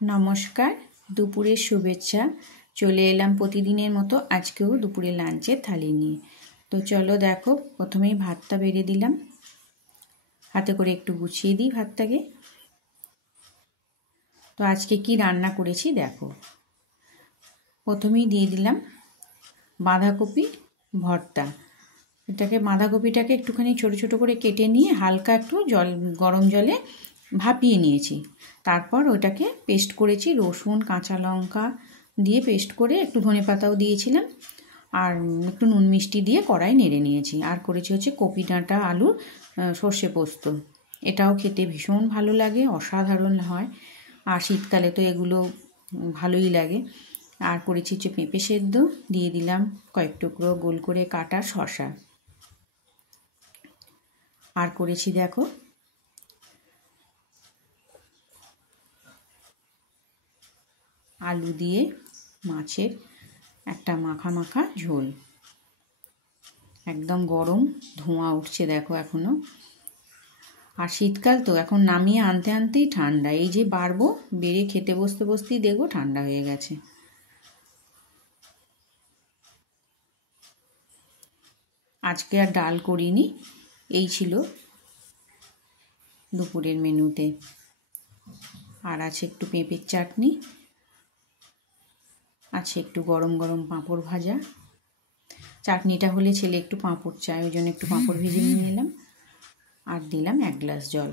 নমস্কার, দুপুরের শুভেচ্ছা। চলে এলাম প্রতিদিনের মতো আজকেও দুপুরে লাঞ্চের থালি নিয়ে। তো চলো দেখো, প্রথমেই ভাতটা বেড়ে দিলাম, হাতে করে একটু গুছিয়ে দিই ভাতটাকে। তো আজকে কি রান্না করেছি দেখো। প্রথমেই দিয়ে দিলাম বাঁধাকপি ভর্তা। বাঁধাকপিটাকে একটুখানি ছোট ছোট করে কেটে নিয়ে হালকা একটু গরম জলে ভাপিয়ে নিয়েছি। তারপর ওটাকে পেস্ট করেছি, রসুন কাঁচা লঙ্কা দিয়ে পেস্ট করে একটু ধনেপাতাও দিয়েছিলাম, আর একটু নুন মিষ্টি দিয়ে কড়াই নেড়ে নিয়েছি। আর করেছি হচ্ছে কপি ডাঁটা আলুর সর্ষে পোস্ত। এটাও খেতে ভীষণ ভালো লাগে, অসাধারণ হয়, আর শীতকালে তো এগুলো ভালোই লাগে। আর করেছি হচ্ছে পেঁপে সেদ্ধ, দিয়ে দিলাম কয়েক টুকরো গোল করে কাটা শসা। আর করেছি দেখো আলু দিয়ে মাছের একটা মাখা মাখা ঝোল। একদম গরম, ধোঁয়া উঠছে দেখো এখনো। আর শীতকাল তো এখন নামিয়ে আনতে আনতেই ঠান্ডা। এই যে বাড়বো, বেড়ে খেতে বসতে বসতেই দেখবো ঠান্ডা হয়ে গেছে। আজকে আর ডাল করিনি, এই ছিল দুপুরের মেনুতে। আর আছে একটু পেঁপের চাটনি, আছে একটু গরম গরম পাঁপড় ভাজা। চাটনিটা হলে ছেলে একটু পাঁপড় চায়, ওই জন্য একটু পাঁপড় ভেজে নিয়ে এলাম, আর দিলাম 1 গ্লাস জল।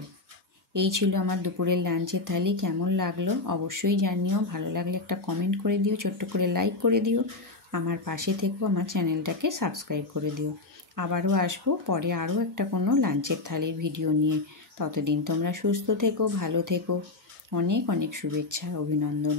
এই ছিল আমার দুপুরের লাঞ্চের থালি। কেমন লাগলো অবশ্যই জানিও। ভালো লাগলে একটা কমেন্ট করে দিও, ছোট্ট করে লাইক করে দিও, আমার পাশে থেকো, আমার চ্যানেলটাকে সাবস্ক্রাইব করে দিও। আবারও আসবো পরে আরও একটা কোনো লাঞ্চের থালির ভিডিও নিয়ে। ততদিন তোমরা সুস্থ থেকো, ভালো থেকো। অনেক অনেক শুভেচ্ছা, অভিনন্দন।